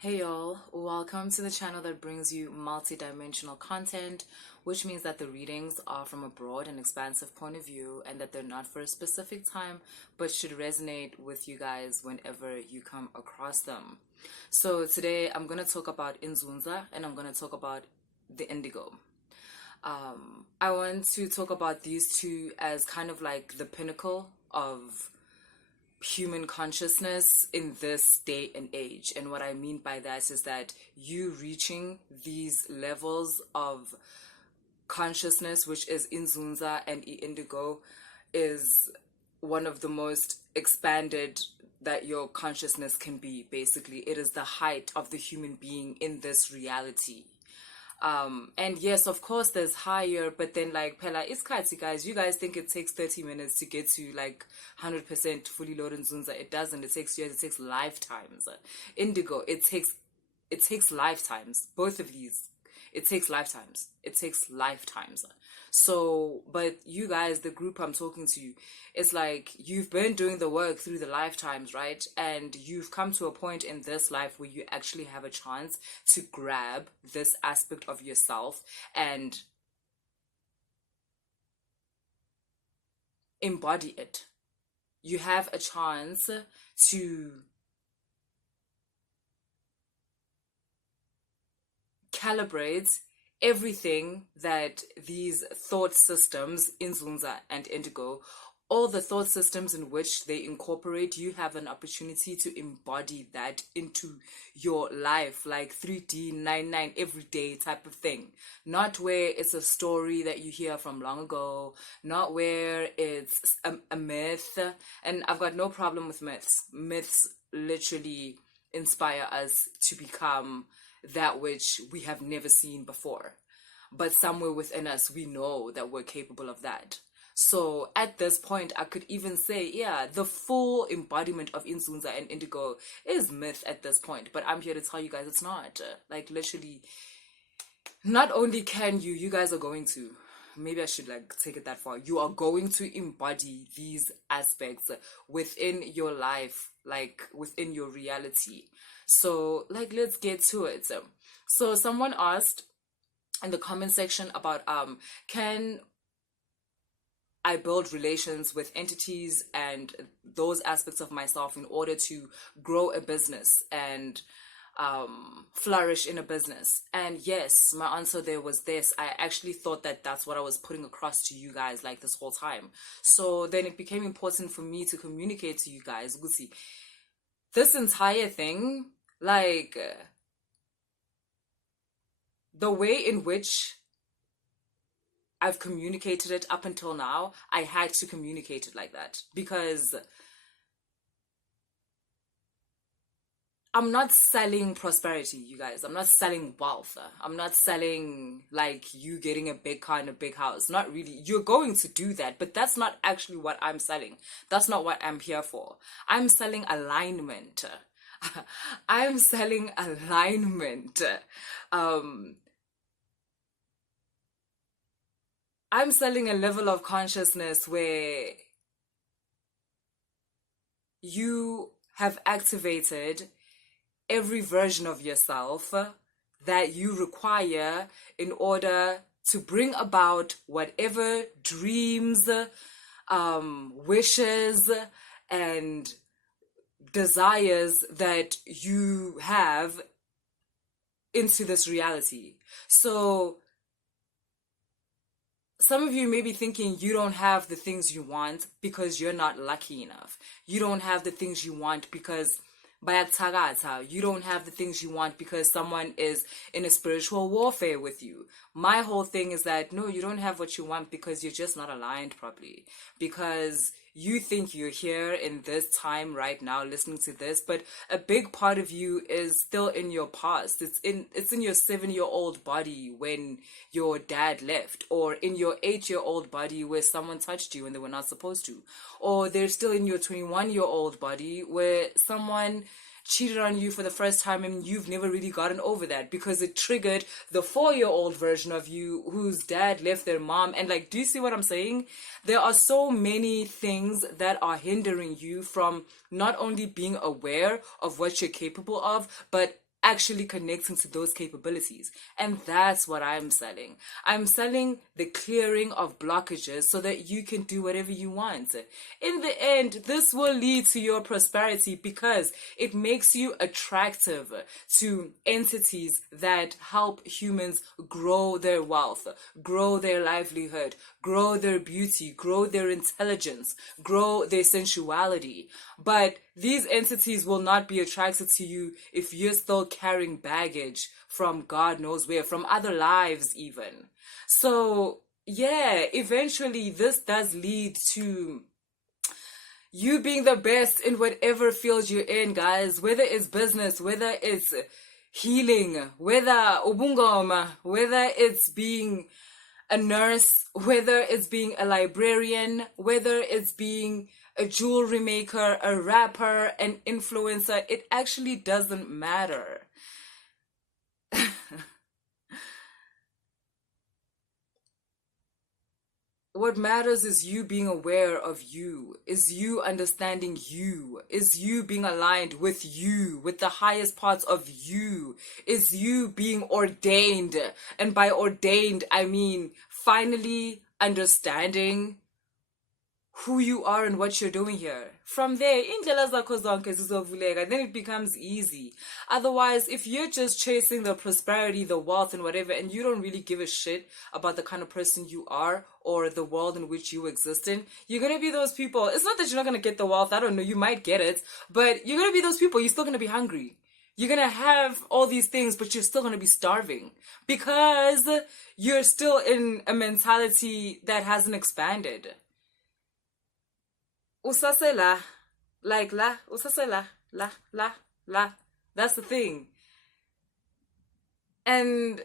Hey y'all, welcome to the channel that brings you multi-dimensional content, which means that the readings are from a broad and expansive point of view and that they're not for a specific time, but should resonate with you guys whenever you come across them. So today I'm going to talk about Nzunza and I'm going to talk about the Indigo. I want to talk about these two as kind of like the pinnacle of human consciousness in this day and age. And what I mean by that is that you reaching these levels of consciousness, which is Nzunza and Indigo, is one of the most expanded that your consciousness can be. Basically, it is the height of the human being in this reality. And yes, of course there's higher, but then like Pella, it's crazy, guys. You guys think it takes 30 minutes to get to like 100% fully loaded Nzunza. It doesn't. It takes years. It takes lifetimes. Indigo, it takes lifetimes. Both of these, it takes lifetimes. It takes lifetimes. So, but you guys, the group I'm talking to, it's like you've been doing the work through the lifetimes, right? And you've come to a point in this life where you actually have a chance to grab this aspect of yourself and embody it. You have a chance to calibrate everything that these thought systems, Nzunza and Indigo, all the thought systems in which they incorporate, you have an opportunity to embody that into your life, like 3D, 99, everyday type of thing. Not where it's a story that you hear from long ago, not where it's a myth. And I've got no problem with myths. Myths literally inspire us to become that which we have never seen before. But somewhere within us, we know that we're capable of that. So at this point, I could even say, yeah, the full embodiment of Nzunza and Indigo is myth at this point. But I'm here to tell you guys it's not. Like literally, not only can you guys are going to, maybe I should like take it that far. You are going to embody these aspects within your life, like within your reality. So like, let's get to it. So someone asked in the comment section about, can I build relations with entities and those aspects of myself in order to grow a business and flourish in a business? And yes, my answer there was this. I actually thought that that's what I was putting across to you guys like this whole time. So then it became important for me to communicate to you guys, Gusi, this entire thing, like the way in which I've communicated it up until now, I had to communicate it like that because I'm not selling prosperity, you guys. I'm not selling wealth. I'm not selling like you getting a big car and a big house. Not really. You're going to do that, but that's not actually what I'm selling. That's not what I'm here for. I'm selling alignment. I'm selling alignment. I'm selling a level of consciousness where you have activated every version of yourself that you require in order to bring about whatever dreams, wishes, and desires that you have into this reality. So some of you may be thinking you don't have the things you want because you're not lucky enough. You don't have the things you want because you don't have the things you want because someone is in a spiritual warfare with you. My whole thing is that no, you don't have what you want because you're just not aligned properly. Because you think you're here in this time right now listening to this, but a big part of you is still in your past. It's in your 7-year-old body when your dad left, or in your 8-year-old body where someone touched you and they were not supposed to, or they're still in your 21-year-old body where someone cheated on you for the first time and you've never really gotten over that because it triggered the 4-year-old version of you whose dad left their mom. And like, do you see what I'm saying? There are so many things that are hindering you from not only being aware of what you're capable of, but actually connecting to those capabilities. And that's what I'm selling. I'm selling the clearing of blockages so that you can do whatever you want. In the end, this will lead to your prosperity because it makes you attractive to entities that help humans grow their wealth, grow their livelihood, grow their beauty, grow their intelligence, grow their sensuality. But these entities will not be attracted to you if you're still carrying baggage from God knows where, from other lives even. So yeah, eventually this does lead to you being the best in whatever field you're in, guys. Whether it's business, whether it's healing, whether ubungoma, whether it's being a nurse, whether it's being a librarian, whether it's being a jewelry maker, a rapper, an influencer, it actually doesn't matter. What matters is you being aware of you, is you understanding you, is you being aligned with you, with the highest parts of you, is you being ordained. And by ordained, I mean finally understanding who you are and what you're doing here. From there, indlela zakho zonke zizovuleka, then it becomes easy. Otherwise, if you're just chasing the prosperity, the wealth and whatever, and you don't really give a shit about the kind of person you are or the world in which you exist in, you're gonna be those people. It's not that you're not gonna get the wealth, I don't know, you might get it, but you're gonna be those people, you're still gonna be hungry. You're gonna have all these things, but you're still gonna be starving because you're still in a mentality that hasn't expanded. Usasela, like usasela, la. That's the thing. And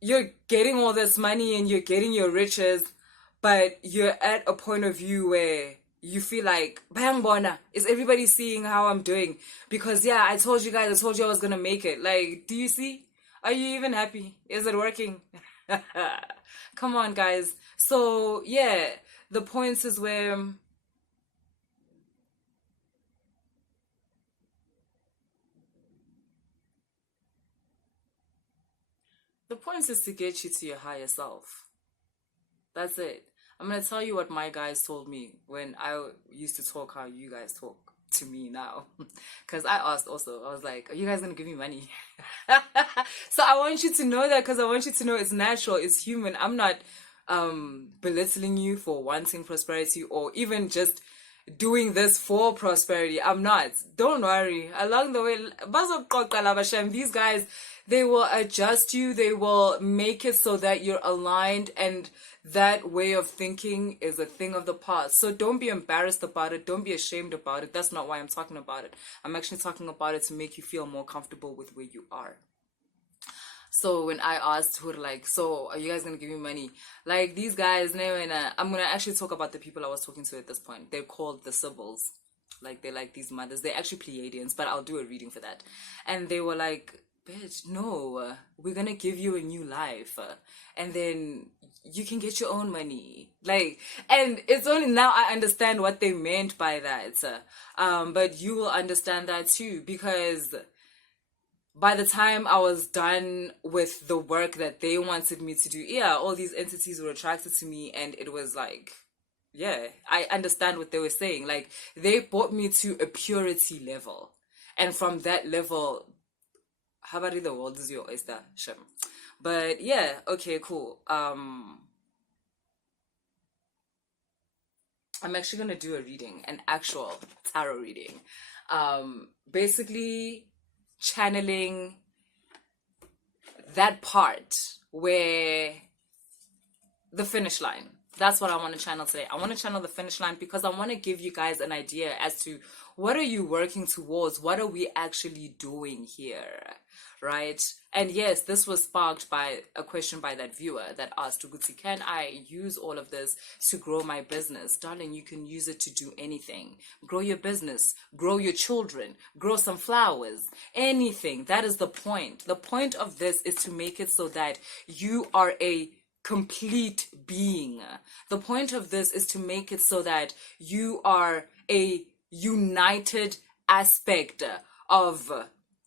you're getting all this money and you're getting your riches, but you're at a point of view where you feel like, bang bona, is everybody seeing how I'm doing? Because yeah, I told you guys, I told you I was gonna make it. Like, do you see? Are you even happy? Is it working? Come on, guys. So yeah, the point is where the point is to get you to your higher self. That's it. I'm going to tell you what my guys told me when I used to talk how you guys talk to me now. Because I asked also, I was like, are you guys going to give me money? So I want you to know that because I want you to know it's natural, it's human. I'm not belittling you for wanting prosperity or even just doing this for prosperity. I'm not. Don't worry. Along the way, these guys, they will adjust you. They will make it so that you're aligned, and that way of thinking is a thing of the past. So don't be embarrassed about it. Don't be ashamed about it. That's not why I'm talking about it. I'm actually talking about it to make you feel more comfortable with where you are. So when I asked her, like, so are you guys gonna give me money? Like, these guys, I'm gonna actually talk about the people I was talking to at this point. They're called the Sibyls. Like, they're like these mothers. They're actually Pleiadians, but I'll do a reading for that. And they were like, bitch, no, we're gonna give you a new life. And then you can get your own money. Like, and it's only now I understand what they meant by that. But you will understand that too, because by the time I was done with the work that they wanted me to do, yeah, all these entities were attracted to me, and it was like, yeah, I understand what they were saying. Like, they brought me to a purity level. And from that level, how about the world is your oyster? Sure. But yeah, okay, cool. I'm actually gonna do a reading, an actual tarot reading. Basically channeling that part where the finish line. That's what I want to channel today. I want to channel the finish line because I want to give you guys an idea as to what are you working towards? What are we actually doing here? Right? And yes, this was sparked by a question by that viewer that asked, Uguti, can I use all of this to grow my business? Darling, you can use it to do anything. Grow your business, grow your children, grow some flowers, anything. That is the point. The point of this is to make it so that you are a complete being. The point of this is to make it so that you are a united aspect of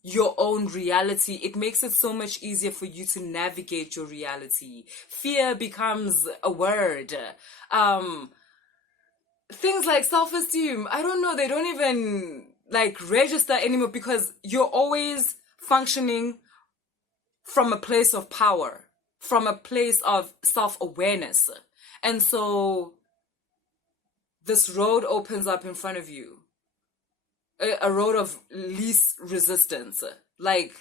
your own reality, it makes it so much easier for you to navigate your reality. Fear becomes a word. Things like self-esteem, I don't know, they don't even like register anymore, because you're always functioning from a place of power, from a place of self-awareness. And so this road opens up in front of you, a road of least resistance. Like,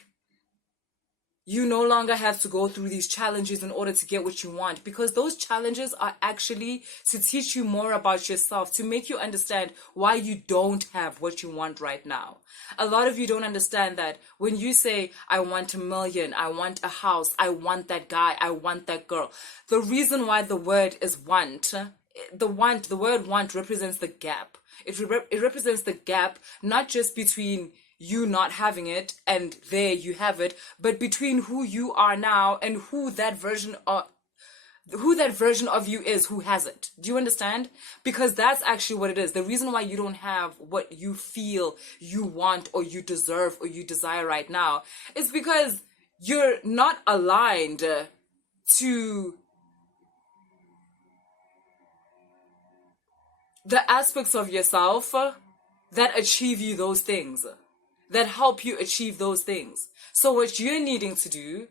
you no longer have to go through these challenges in order to get what you want, because those challenges are actually to teach you more about yourself, to make you understand why you don't have what you want right now. A lot of you don't understand that when you say, I want $1 million, I want a house, I want that guy, I want that girl, the reason why the word is want, the word want represents the gap. It represents the gap, not just between you not having it and there you have it, but between who you are now and who that version of you is who has it. Do you understand? Because that's actually what it is. The reason why you don't have what you feel you want or you deserve or you desire right now is because you're not aligned to the aspects of yourself that achieve you those things, that help you achieve those things. So what you're needing to do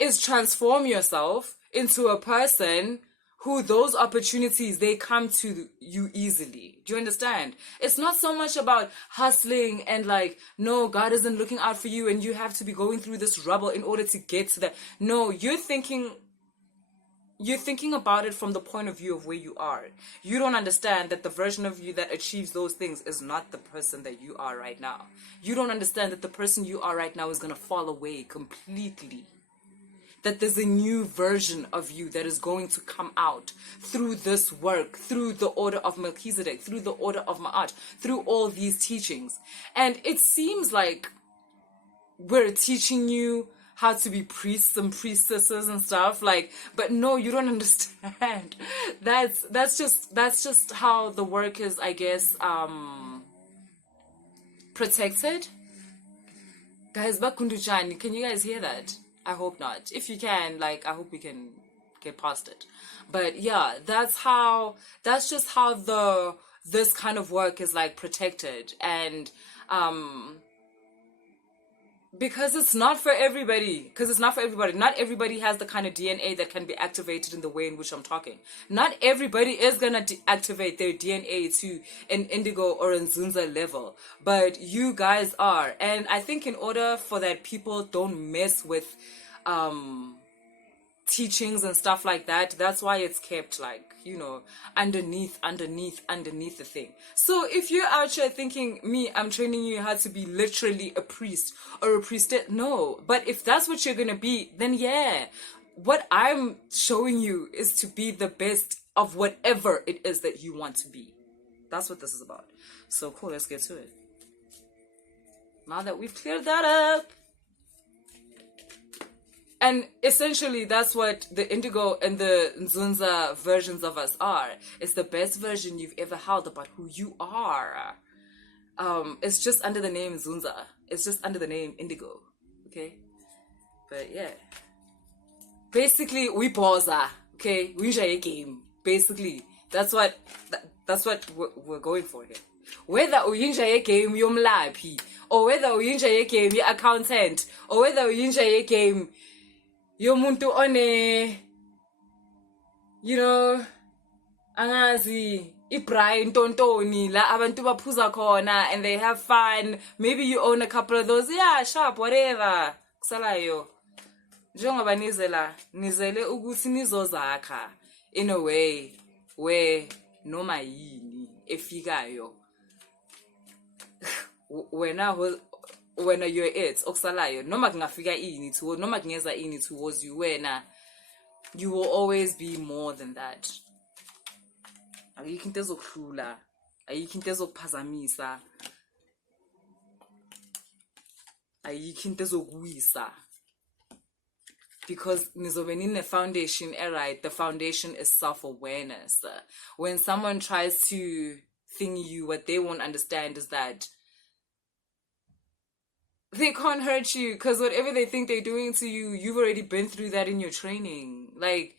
is transform yourself into a person who those opportunities, they come to you easily. Do you understand? It's not so much about hustling and like, no, God isn't looking out for you and you have to be going through this rubble in order to get to that. No, you're thinking about it from the point of view of where you are. You don't understand that the version of you that achieves those things is not the person that you are right now. You don't understand that the person you are right now is going to fall away completely. That there's a new version of you that is going to come out through this work, through the order of Melchizedek, through the order of Ma'at, through all these teachings. And it seems like we're teaching you how to be priests and priestesses and stuff, like, but no, you don't understand. That's just how the work is, I guess, protected. Guys, Bakunduchani, can you guys hear that? I hope not. If you can, like, I hope we can get past it. But yeah, that's just how this kind of work is like protected. And because it's not for everybody. Not everybody has the kind of DNA that can be activated in the way in which I'm talking. Not everybody is going to activate their DNA to an Indigo or a Nzunza level. But you guys are. And I think in order for that, people don't mess with teachings and stuff like that. That's why it's kept like, you know, underneath the thing. So if you're out here thinking, I'm training you how to be literally a priest or a priestess, no. But if that's what you're gonna be, then yeah, what I'm showing you is to be the best of whatever it is that you want to be. That's what this is about. So cool, let's get to it. Now that we've cleared that up. And essentially, that's what the Indigo and the Nzunza versions of us are. It's the best version you've ever held about who you are. It's just under the name Nzunza. It's just under the name Indigo. Okay? But yeah. Basically, we pause. Okay? We enjoy a game. Basically, that's what we're going for here. Whether we enjoy a game, yomlapi, or whether we enjoy a game, your accountant, or whether we enjoy a game, yomuntu one, you know, angazi ibrayi ntontoni la abantu baphuza khona and they have fun. Maybe you own a couple of those. Yeah, sharp, whatever. Kusalayo. Njengoba nizele ukuthi nizozakha in a way where noma yini efikayo when you're it okusalayo noma kungafika ini to noma kungeza ini towards you, wena you will always be more than that. Ayikho into ezokuhlula, ayikho into ezokuphazamisa, ayikho into ezokuwisa, because nizobe nine foundation, right? The foundation is self-awareness. When someone tries to thingy, what they won't understand is that they can't hurt you, because whatever they think they're doing to you, you've already been through that in your training. Like,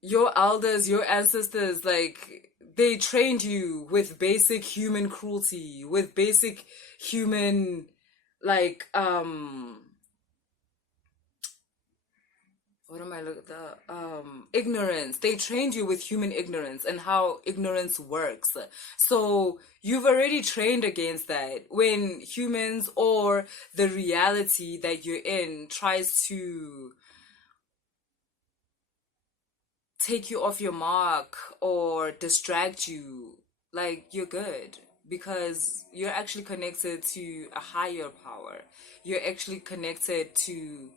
your elders, your ancestors, like, they trained you with basic human cruelty, with basic human, like, what am I looking the ignorance. They trained you with human ignorance and how ignorance works. So you've already trained against that. When humans or the reality that you're in tries to take you off your mark or distract you, like, you're good, because you're actually connected to a higher power. You're actually connected to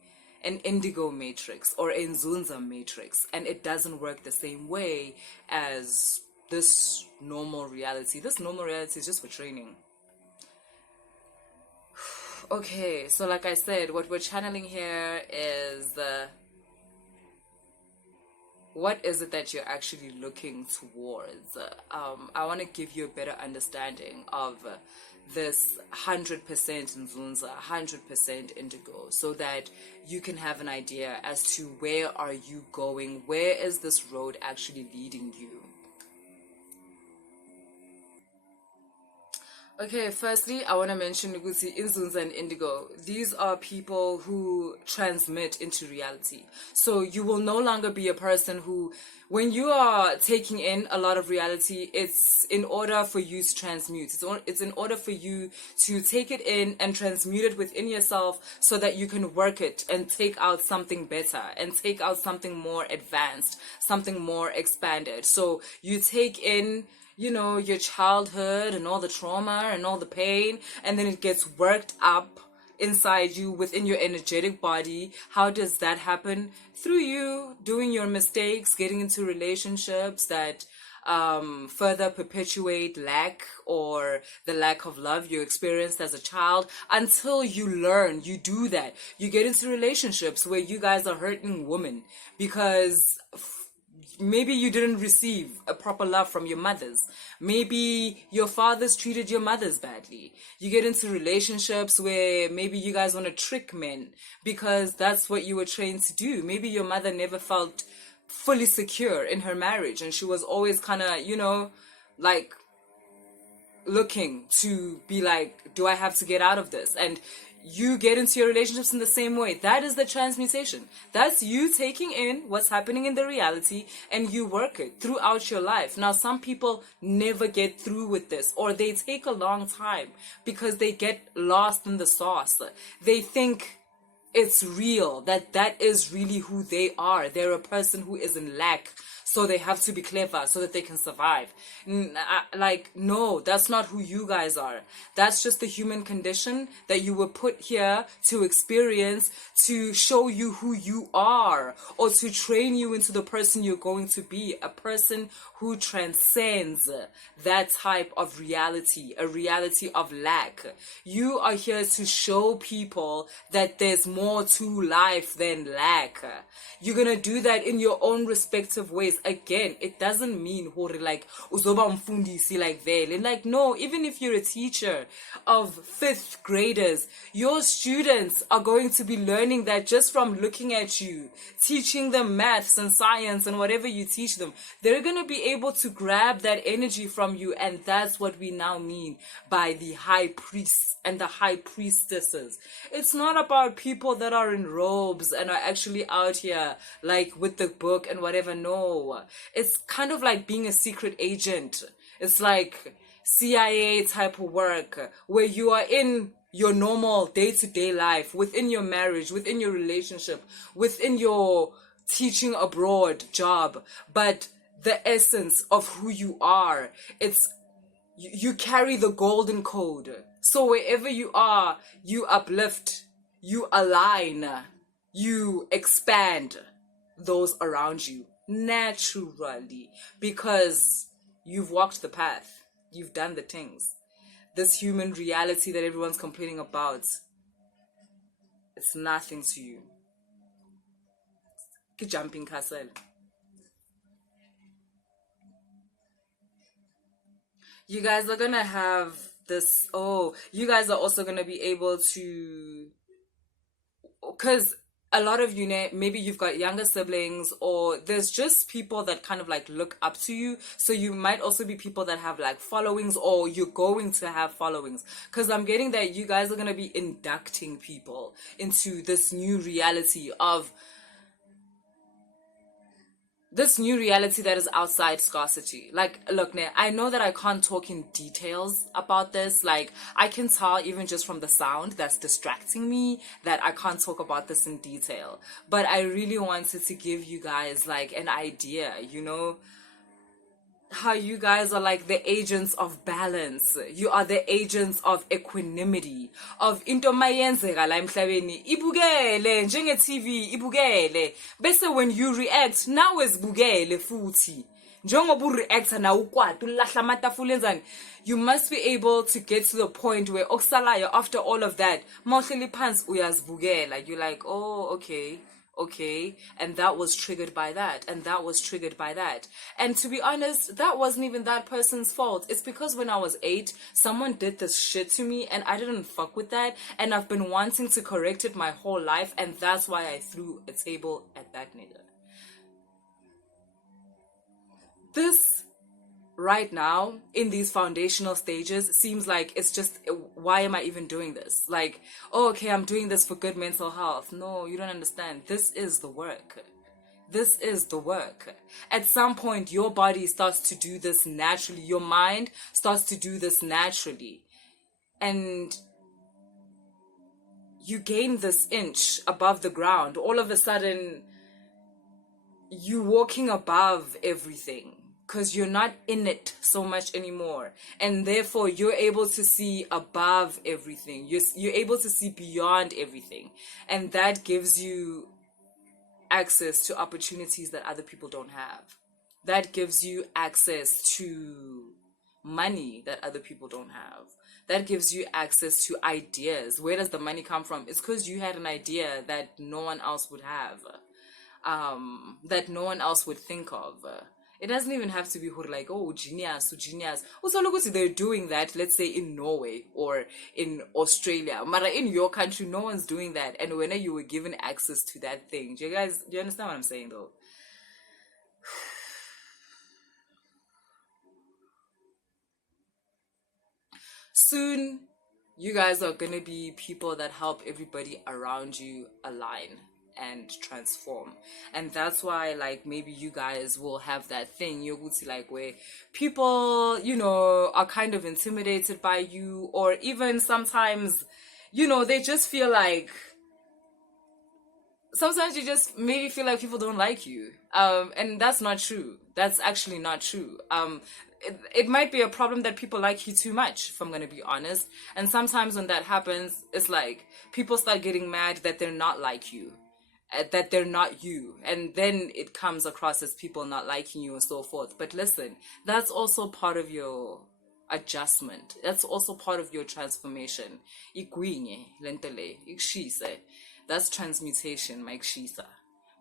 an Indigo matrix or a Nzunza matrix, and it doesn't work the same way as this normal reality. This normal reality is just for training. Okay, so like I said, what we're channeling here is what is it that you're actually looking towards? I want to give you a better understanding of this 100% Nzunza, 100% Indigo, so that you can have an idea as to where are you going, where is this road actually leading you. Okay, firstly, I want to mention Nguzi, Nzunza and Indigo. These are people who transmit into reality. So you will no longer be a person who, when you are taking in a lot of reality, it's in order for you to transmute. It's in order for you to take it in and transmute it within yourself so that you can work it and take out something better and take out something more advanced, something more expanded. So you take in, you know, your childhood and all the trauma and all the pain, and then it gets worked up inside you within your energetic body. How does that happen? Through you doing your mistakes, getting into relationships that further perpetuate lack or the lack of love you experienced as a child, until you learn. You do that. You get into relationships where you guys are hurting women because maybe you didn't receive a proper love from your mothers. Maybe your fathers treated your mothers badly. You get into relationships where maybe you guys want to trick men because that's what you were trained to do. Maybe your mother never felt fully secure in her marriage, and she was always kind of, you know, like, looking to be like, do I have to get out of this? And you get into your relationships in the same way. That is the transmutation. That's you taking in what's happening in the reality and you work it throughout your life. Now, some people never get through with this, or they take a long time because they get lost in the sauce. They think it's real, that is really who they are. They're a person who is in lack, so they have to be clever so that they can survive. Like, no, that's not who you guys are. That's just the human condition that you were put here to experience, to show you who you are, or to train you into the person you're going to be, a person who transcends that type of reality, a reality of lack. You are here to show people that there's more to life than lack. You're gonna do that in your own respective ways. Again, it doesn't mean like uzoba umfundisi like vele. Like, no, even if you're a teacher of 5th graders, your students are going to be learning that just from looking at you, teaching them maths and science and whatever you teach them. They're gonna be able to grab that energy from you, and that's what we now mean by the high priests and the high priestesses. It's not about people that are in robes and are actually out here like with the book and whatever. No, it's kind of like being a secret agent. It's like CIA type of work where you are in your normal day-to-day life, within your marriage, within your relationship, within your teaching abroad job, but the essence of who you are, it's you carry the golden code. So wherever you are, you uplift, you align, you expand those around you naturally, because you've walked the path, you've done the things. This human reality that everyone's complaining about, it's nothing to you. Jumping castle. You guys are gonna have this. Oh, you guys are also gonna be able to, because a lot of you maybe you've got younger siblings, or there's just people that kind of like look up to you, so you might also be people that have like followings, or you're going to have followings, because I'm getting that you guys are going to be inducting people into this new reality that is outside scarcity. Like, look, I know that I can't talk in details about this. Like, I can tell even just from the sound that's distracting me that I can't talk about this in detail. But I really wanted to give you guys like an idea, how you guys are like the agents of balance. You are the agents of equanimity, of into mayenzeka la emhlabeni ibukele njenge TV ibukele, bese when you react nawe zibukele futhi njengoba ureacta na ukwati ulahla amatafula enzani. You must be able to get to the point where okusalayo after all of that mawuhleli phansi uyazibukela, you're like, oh, okay, and that was triggered by that, and that was triggered by that. And to be honest, that wasn't even that person's fault. It's because when I was 8, someone did this shit to me and I didn't fuck with that, and I've been wanting to correct it my whole life, and that's why I threw a table at that nigga. This right now in these foundational stages seems like it's just, why am I even doing this? Like, oh, okay, I'm doing this for good mental health. No, you don't understand. This is the work. This is the work. At some point, your body starts to do this naturally. Your mind starts to do this naturally. And you gain this inch above the ground. All of a sudden, you're walking above everything, because you're not in it so much anymore, and therefore you're able to see above everything. You're able to see beyond everything, and that gives you access to opportunities that other people don't have. That gives you access to money that other people don't have. That gives you access to ideas. Where does the money come from? It's because you had an idea that no one else would have, that no one else would think of. It doesn't even have to be like, oh, genius. Also, look, they're doing that, let's say in Norway or in Australia. But in your country, no one's doing that. And when you were given access to that thing, do you understand what I'm saying though? Soon, you guys are going to be people that help everybody around you align and transform. And that's why, like, maybe you guys will have that thing, like, where people, are kind of intimidated by you, or even sometimes, they just feel like, sometimes you just maybe feel like people don't like you. And that's not true. That's actually not true. It might be a problem that people like you too much, if I'm going to be honest. And sometimes when that happens, it's like people start getting mad that they're not like you, that they're not you, and then it comes across as people not liking you and so forth. But listen, that's also part of your adjustment. That's also part of your transformation. That's transmutation, Mike Shisa.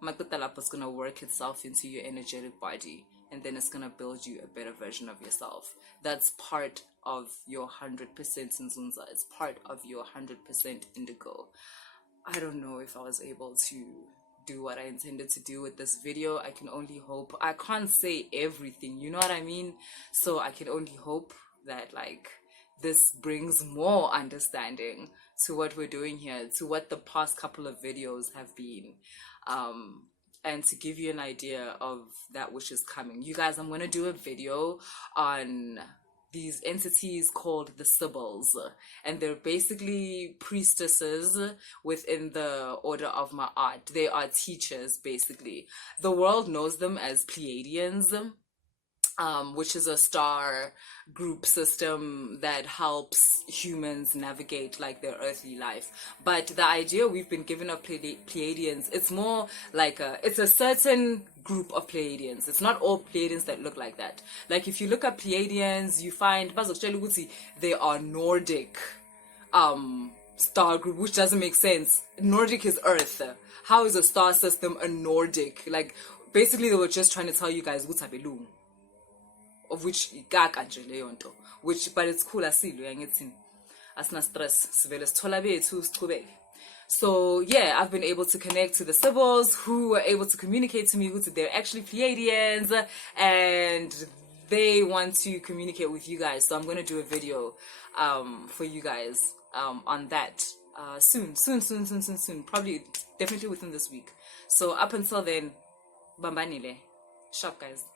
Makutalapa is going to work itself into your energetic body, and then it's going to build you a better version of yourself. That's part of your 100% Nzunza. It's part of your 100% Indigo. I don't know if I was able to do what I intended to do with this video. I can only hope. I can't say everything, you know what I mean? So I can only hope that, like, this brings more understanding to what we're doing here, to what the past couple of videos have been, and to give you an idea of that which is coming. You guys, I'm going to do a video on these entities called the Sibyls, and they're basically priestesses within the order of Ma'at. They are teachers, basically. The world knows them as Pleiadians, which is a star group system that helps humans navigate like their earthly life. But the idea we've been given of Pleiadians, it's more like it's a certain group of Pleiadians. It's not all Pleiadians that look like that. Like, if you look at Pleiadians, you find they are Nordic star group, which doesn't make sense. Nordic is Earth. How is a star system a Nordic? Like, basically they were just trying to tell you guys what's happening. of which gaga nje leyo nto, which but it's cool asilo yangithini asina stress sivele sithola bethu sichubeke. So yeah, I've been able to connect to the Sibyls who were able to communicate to me who they're actually Pleiadians and they want to communicate with you guys. So I'm going to do a video for you guys on that soon. Probably definitely within this week. So up until then, bambanile. Sharp guys.